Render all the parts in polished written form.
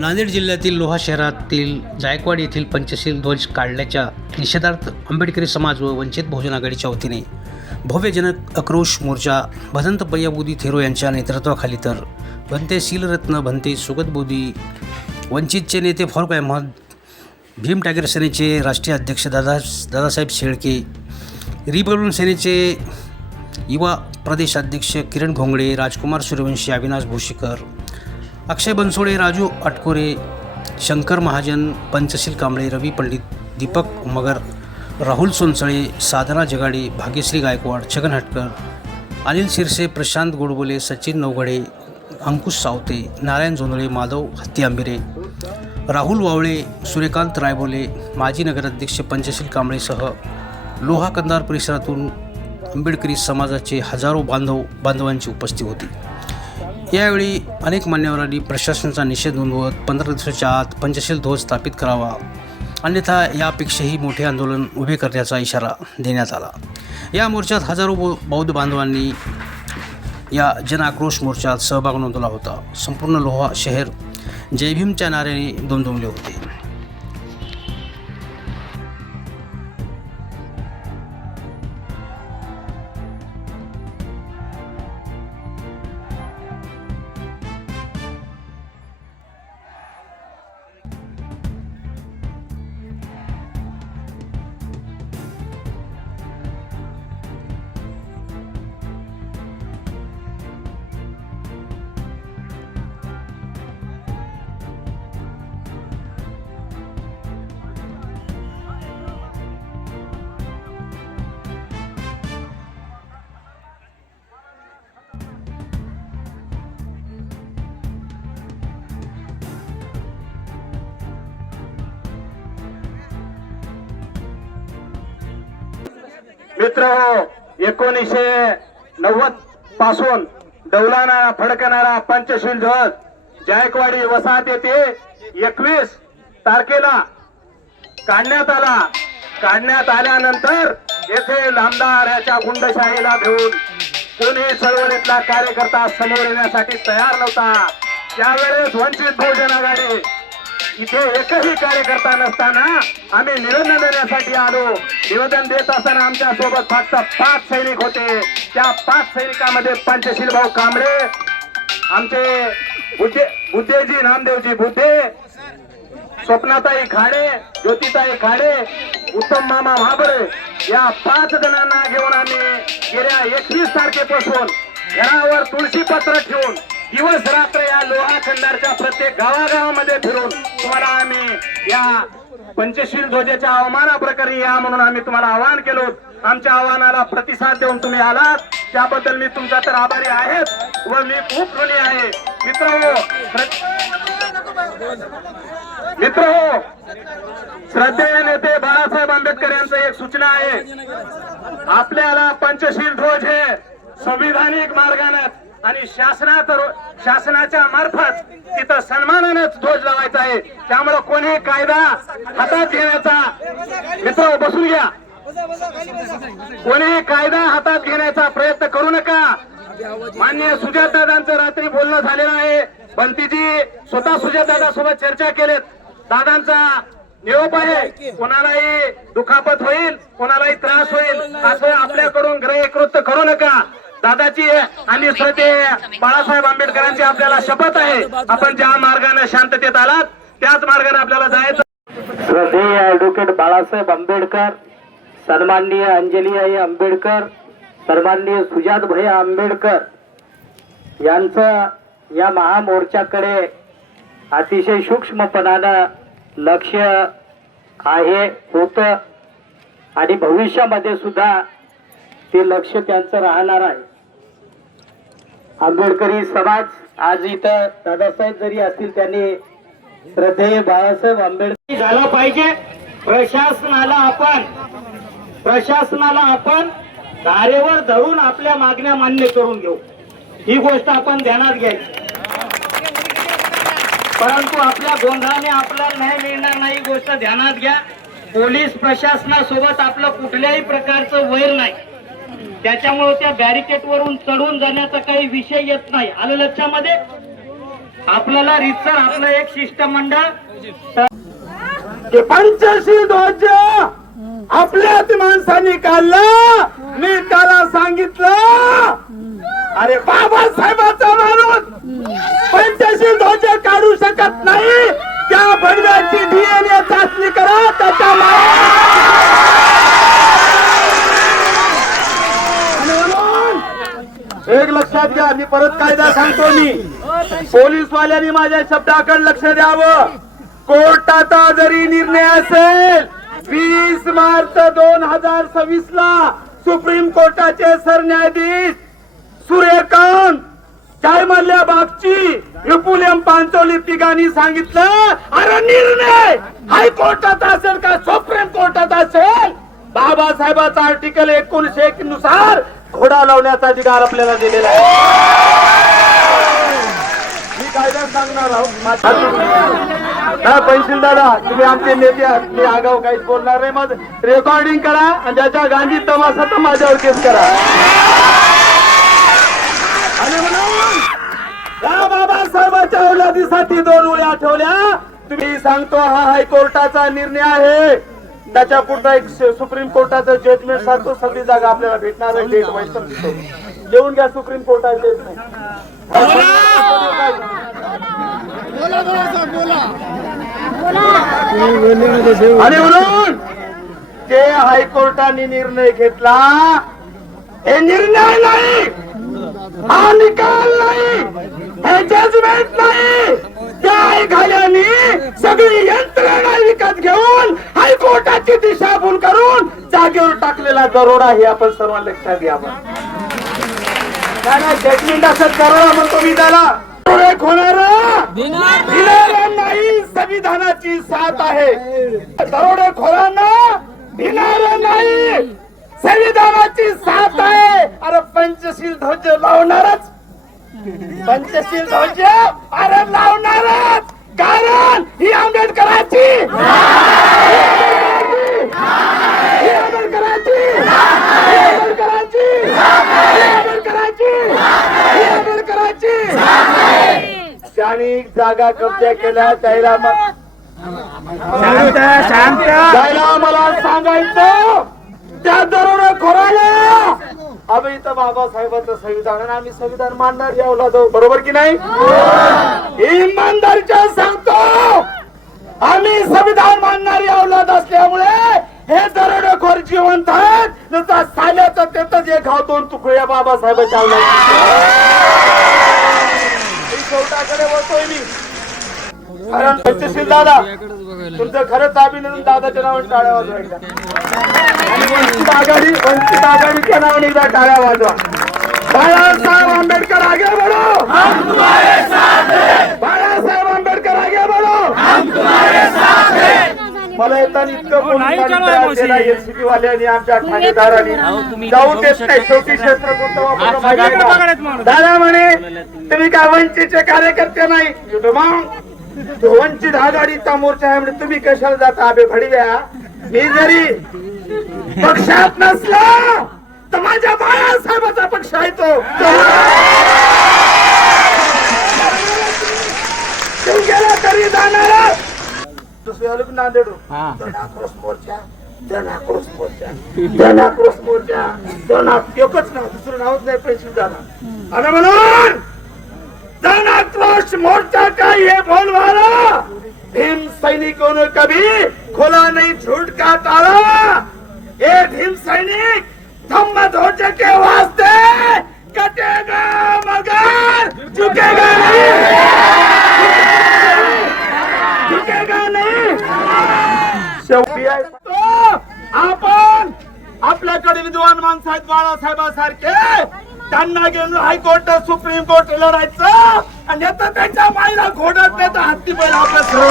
नांदेड जिल्ह्यातील लोहा शहरातील जायकवाडी येथील पंचशील ध्वज काढल्याच्या निषेधार्थ आंबेडकरी समाज व वंचित बहुजन आघाडीच्या वतीने भव्यजनक आक्रोश मोर्चा भदंत बय्याबुदी थेरो यांच्या नेतृत्वाखाली तर भंते शीलरत्न भंते सुगत बोधी वंचितचे नेते फारुक अहमद भीम टायगर सेनेचे राष्ट्रीय अध्यक्ष दादासाहेब शेळके रिपब्लिकन सेनेचे युवा प्रदेश अध्यक्ष किरण घोंगडे राजकुमार सूर्यवंशी अविनाश भोशीकर अक्षय बनसोडे राजू अटकोरे शंकर महाजन पंचशील कांबळे रवी पंडित दीपक मगर राहुल सोनसळे साधना जगाडे भाग्यश्री गायकवाड छगन हटकर अनिल शिरसे प्रशांत गोडबोले सचिन नवघडे अंकुश सावते नारायण जोंधळे माधव हत्ती आंबिरे राहुल वावळे सूर्यकांत रायबोले माजी नगराध्यक्ष पंचशील कांबळेसह लोहा कंधार परिसरातून आंबेडकरी समाजाचे हजारो बांधवांची उपस्थिती होती। यावेळी अनेक मान्यवरांनी प्रशासनाचा निषेध नोंदवत 15 दिवसाच्या आत पंचशील ध्वज स्थापित करावा, अन्यथा यापेक्षाही मोठे आंदोलन उभे करण्याचा इशारा देण्यात आला। या मोर्चात हजारो बौद्ध बांधवांनी या जनआक्रोश मोर्चात सहभाग नोंदवला होता। संपूर्ण लोहा शहर जय भीमच्या नाऱ्याने दुमदुमले होते। मित्र हो, 1990 पासून डौलाना फडकणारा पंचशील ध्वज जायकवाडी वसाहत येथे 21 तारखेला काढण्यात आल्यानंतर येथे लांबदार याच्या गुंडशाहीला घेऊन कोणी चळवळीतला कार्यकर्ता समोर येण्यासाठी तयार नव्हता। त्यावेळेस वंचित बहुजन आघाडी इथे एकही कार्यकर्ता नसताना आम्ही निवेदन देण्यासाठी आलो। निवेदन देत असताना आमच्या सोबत फक्त 5 सैनिक होते। त्या 5 सैनिकांमध्ये पंचशील भाऊ कांबळे, आमचे बुद्धेजी नामदेवजी बुद्धे, स्वप्नाताई खाडे, ज्योतिताई खाडे, उत्तम मामा महाबळे या 5 जणांना घेऊन आम्ही गेल्या 21 तारखेपासून घरावर तुळशी पत्र ठेवून दिवस रात्र या लोहा खंडारच्या प्रत्येक गावागावामध्ये फिरून तुम्हाला आम्ही या पंचशील ध्वजाच्या अवमानाप्रकरणी या म्हणून आम्ही तुम्हाला आवाहन केलो। आमच्या आव्हानाला प्रतिसाद देऊन तुम्ही आलात, त्याबद्दल मी तुमचा तर आभारी आहे व मी खूप ऋणी आहे। मित्र हो, श्रद्धेय नेते बाळासाहेब आंबेडकर यांचं एक सूचना आहे, आपल्याला पंचशील ध्वज हे संविधानिक मार्गाने आणि शासनाच्या मार्फत तिथं सन्मानानेच ध्वज लावायचा आहे। त्यामुळे कोणी कायदा हातात घेण्याचा, मित्र बसून घ्या, कोणी कायदा हातात घेण्याचा प्रयत्न करू नका। माननीय सुजातदादांचं रात्री बोलणं झालेलं आहे, बंतीजी स्वतः सुजातदादा सोबत चर्चा केलेत। दादांचा निरोप आहे, कोणालाही दुखापत होईल, कोणालाही त्रास होईल असं आपल्याकडून गैरकृत्य करू नका। दादाची आणि श्रद्धेय बाळासाहेब आंबेडकरांची आपल्याला शपथ आहे, आपण ज्या मार्गाने शांततेत आलात त्याच मार्गाने आपल्याला जायचं। श्रद्धेय ॲडव्होकेट बाळासाहेब आंबेडकर, सन्माननीय अंजलीआई आंबेडकर, सन्माननीय सुजात भैया आंबेडकर यांचं या महामोर्चाकडे अतिशय सूक्ष्मपणानं लक्ष आहे होतं आणि भविष्यामध्ये सुद्धा ते लक्ष त्यांचं राहणार आहे। आंबेडकरी समाज आज इथं दादासाहेब जरी असतील, त्यांनी श्रद्धेय बाळासाहेब आंबेडकर झालं पाहिजे। प्रशासनाला आपण धारेवर धरून आपल्या मागण्या मान्य करून घेऊ, ही गोष्ट आपण ध्यानात घ्यायची। परंतु आपल्या गोंधळाने आपल्याला न्याय मिळणार नाही, ही गोष्ट ध्यानात घ्या। पोलीस प्रशासनासोबत आपलं कुठल्याही प्रकारचं वैर नाही, त्याच्यामुळे त्या बॅरिकेड वरून चढून जाण्याचा काही विषय येत नाही। आलं लक्षामध्ये? आपल्याला रीतसर आपलं एक शिष्टमंडळ की पंचशील ध्वज आपल्याच माणसाने काढला. मी त्याला सांगितलं अरे बाबासाहेबाचा माणूस पंचशील ध्वज काढू शकत नाही. त्या भडव्याची DNA चाचणी करा. त्याच्या एक लक्षात घ्या, मी परत कायदा सांगतो. मी पोलीसवाल्यांनी माझ्या शब्दाकडे लक्ष द्यावं. कोर्टाचा जरी निर्णय असेल 20 मार्च 2026 ला सुप्रीम कोर्टाचे सरन्यायाधीश सूर्यकांत चायमल्या बागची विपुल एम पांचोली तिघांनी सांगितलं अरे निर्णय हायकोर्टाचा असेल का सुप्रीम कोर्टाचा असेल, बाबासाहेबाचा आर्टिकल 1901 नुसार घोडा लावण्याचा अधिकार आपल्याला दिलेला आहे. मी कायदा सांगणार आहोत. पैशील दादा तुम्ही आमचे नेते आहात, मी आगाव काहीच बोलणार नाही. मग रेकॉर्डिंग करा आणि ज्याच्या गांधी तमाशा तर माझ्यावर केस करा. आणि म्हणून या बाबासाहेबांच्या औलादीसाठी 2 उड्या ठेवल्या. तुम्ही सांगतो हा हायकोर्टाचा निर्णय आहे, त्याच्या पुढचा एक सुप्रीम कोर्टाचं जजमेंट सांगतो. सगळी जागा आपल्याला भेटणार आहे. डेट वाईज सांगतो. लिहून घ्या सुप्रीम कोर्टाचे आणि म्हणून जे हायकोर्टाने निर्णय घेतला हे निर्णय नाही, हा निकाल नाही, हे जजमेंट नाही. त्या घाल्याने सगळी यंत्रणा विकत घेऊन हायकोर्टाची दिशाभूल करून जागेवर टाकलेला दरोडा हे आपण सर्व लक्षात घ्यावं. जजमेंट असं दरोडा म्हणतो मी त्याला. दिनारा नाही संविधानाची साथ आहे. दरोडेखोरांना भिणारा नाही संविधानाची साथ आहे. अरे पंचशील ध्वज लावणारच, पंचशील ध्वज अरे लावणारच. कारण ही आंबेडकरांची, ही आंबेडकरांची, ही आंबेडकरांची, ही आंबेडकरांची, ही आंबेडकरांची. ज्यांनी जागा कब्जा केल्या त्याला मला सांगायचं त्या दरोडेखोराला आम्ही इथं बाबासाहेबांचं संविधान आणि आम्ही संविधान मानणार यावला जाऊ. बरोबर की नाही? इमानदारीच्या सांगतो आम्ही संविधान मानणारी अवलाद असल्यामुळे हे दरोडेखोर जिवंत आहेत. त्याचा साल्याचं तेच एक घाव 2 तुकड्या बाबासाहेबांच्या शेवटाकडे बोलतोय मी. कारण पंचशील दादा तुमचं खरंच अभिनंदन. दादाच्या नावाने टाळ्या वाजवायच्या आणि वंचित आघाडीच्या नावाने एकदा टाळ्या वाजवा. बाळासाहेब आंबेडकर आगे बढ़ो, बाळासाहेब आंबेडकर आगे बढ़ो. मला येताना इतकं बोलून एलसीबी वाल्यांनी आमच्या ठाणेदारांनी जाऊ देत नाही. शेवटी क्षेत्र कोणतं दादा म्हणे तुम्ही काय वंचितचे कार्यकर्ते नाही. मग वंचित आघाडीचा मोर्चा आहे म्हणजे तुम्ही कशाला जाता आबे भडव्या. मी जरी पक्षात नसला तर माझ्या बाळासाहेबाचा पक्ष आहे तो. गेला तरी जाणार. दुसरी नांदेड आक्रोश मोर्चा, जन आक्रोश मोर्चा, जन आक्रोश मोर्चा, एकच नाव, दुसरं नावच नाही. पैसे जाणार आणि म्हणून जन आक्रोश मोर्चा का ये बोलवाला भीम सैनिकों ने कभी खोला नहीं झूठ का ताला. ये भीम सैनिक धम्म ध्वज के वास्ते कटेगा मगर झुकेगा नहीं, झुकेगा नहीं. शेवटी आहे तो आपण आपल्याकडे विद्वान माणसं आहेत बाळासाहेबांसारखे. त्यांना घेऊन हायकोर्ट सुप्रीम कोर्ट लढायचं आणि आता त्यांच्या माईला घोडत नाही तर हत्ती बैल आपल्या सर्व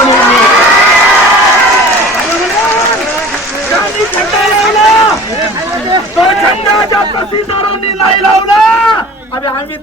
झेंडा लावला. तो झेंडा ज्या तहसीलदारांनी नाही लावला. आम्ही